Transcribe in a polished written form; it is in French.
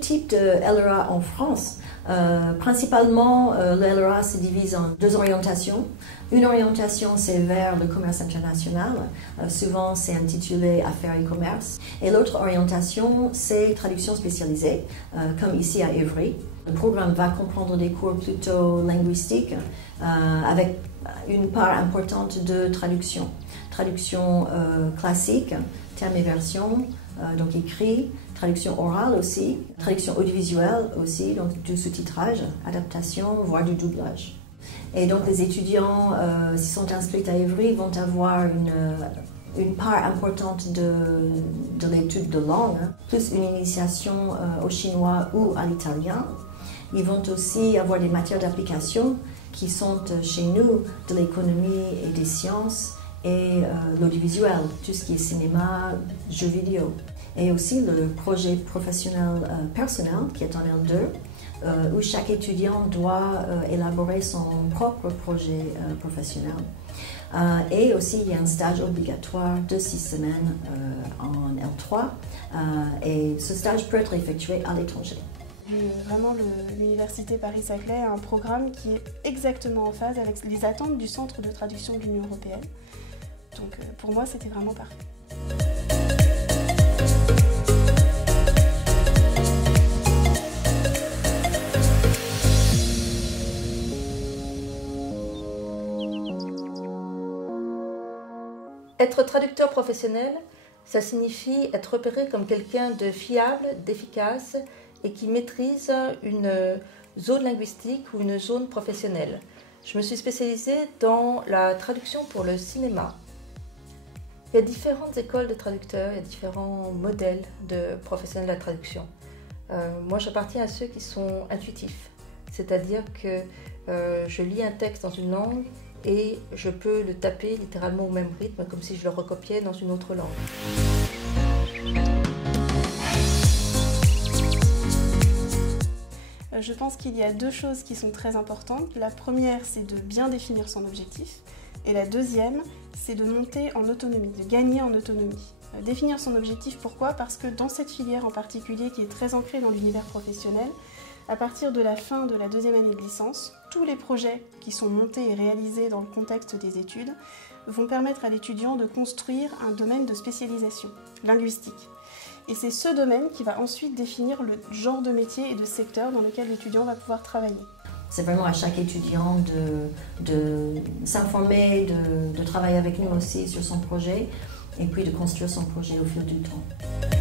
types de LRA en France. Principalement, le LRA se divise en deux orientations. Une orientation, c'est vers le commerce international. Souvent, c'est intitulé Affaires et commerce. Et l'autre orientation, c'est traduction spécialisée, comme ici à Évry. Le programme va comprendre des cours plutôt linguistiques, avec une part importante de traduction. Traduction classique, termes et versions, donc écrit, traduction orale aussi, traduction audiovisuelle aussi, donc du sous-titrage, adaptation, voire du doublage. Et donc les étudiants, s'ils sont inscrits à Évry, vont avoir une part importante de l'étude de langue, plus une initiation au chinois ou à l'italien. Ils vont aussi avoir des matières d'application qui sont chez nous de l'économie et des sciences et l'audiovisuel, tout ce qui est cinéma, jeux vidéo. Et aussi le projet professionnel personnel qui est en L2, où chaque étudiant doit élaborer son propre projet professionnel. Et aussi, il y a un stage obligatoire de 6 semaines en L3, et ce stage peut être effectué à l'étranger. Vraiment, l'Université Paris-Saclay a un programme qui est exactement en phase avec les attentes du Centre de traduction de l'Union européenne. Donc pour moi, c'était vraiment parfait. Être traducteur professionnel, ça signifie être repéré comme quelqu'un de fiable, d'efficace et qui maîtrise une zone linguistique ou une zone professionnelle. Je me suis spécialisée dans la traduction pour le cinéma. Il y a différentes écoles de traducteurs, il y a différents modèles de professionnels de la traduction. Moi, j'appartiens à ceux qui sont intuitifs, c'est-à-dire que je lis un texte dans une langue et je peux le taper littéralement au même rythme, comme si je le recopiais dans une autre langue. Je pense qu'il y a deux choses qui sont très importantes. La première, c'est de bien définir son objectif. Et la deuxième, c'est de monter en autonomie, de gagner en autonomie. Définir son objectif, pourquoi? Parce que dans cette filière en particulier, qui est très ancrée dans l'univers professionnel, à partir de la fin de la deuxième année de licence, tous les projets qui sont montés et réalisés dans le contexte des études vont permettre à l'étudiant de construire un domaine de spécialisation linguistique. Et c'est ce domaine qui va ensuite définir le genre de métier et de secteur dans lequel l'étudiant va pouvoir travailler. C'est vraiment à chaque étudiant de s'informer, de travailler avec nous aussi sur son projet et puis de construire son projet au fil du temps.